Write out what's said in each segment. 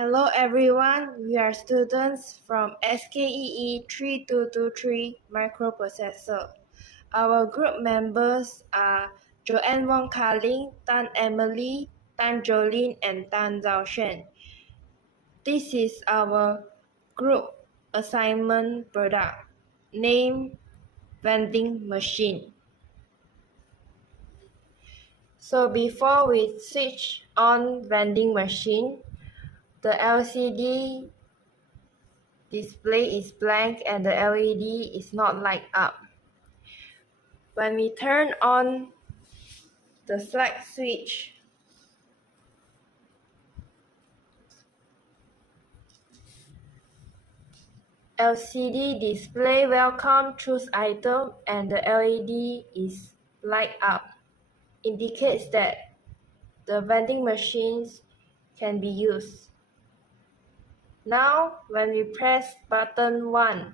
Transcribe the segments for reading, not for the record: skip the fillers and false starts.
Hello everyone, we are students from STM32F103F6T6 microprocessor. Our group members are Joanne Wong Carling, Tan Emily, Tan Jolene, and Tan Zhao Shen. This is our group assignment product, named Vending Machine. So before we switch on vending machine, the LCD display is blank and the LED is not light up. When we turn on the select switch, LCD display welcome choose item and the LED is light up, indicates that the vending machines can be used. Now when we press button 1,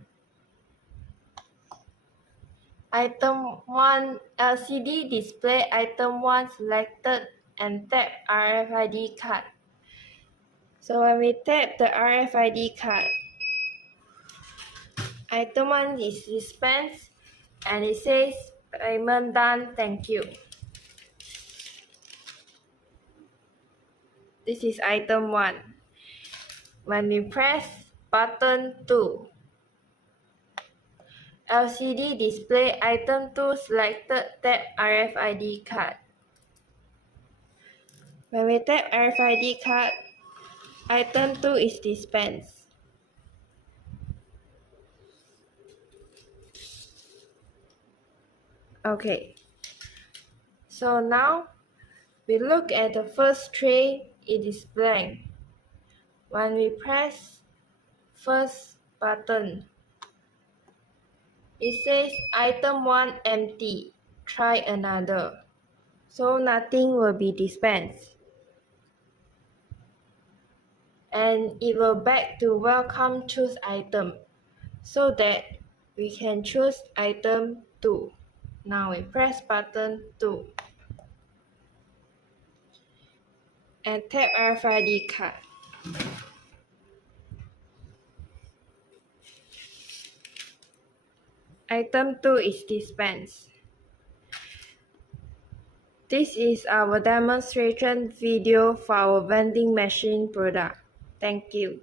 item 1 LCD display item 1 selected and tap RFID card. So when we tap the RFID card, item 1 is dispensed and it says payment done, thank you. This is item 1. When we press button 2, LCD display item 2 selected, tap RFID card. When we tap RFID card, item 2 is dispensed. Okay, so now we look at the first tray, it is blank. When we press first button, it says item 1 empty, try another. So nothing will be dispensed. And it will back to welcome choose item so that we can choose item 2. Now we press button 2 and tap RFID card. Item 2 is dispensed. This is our demonstration video for our vending machine product. Thank you.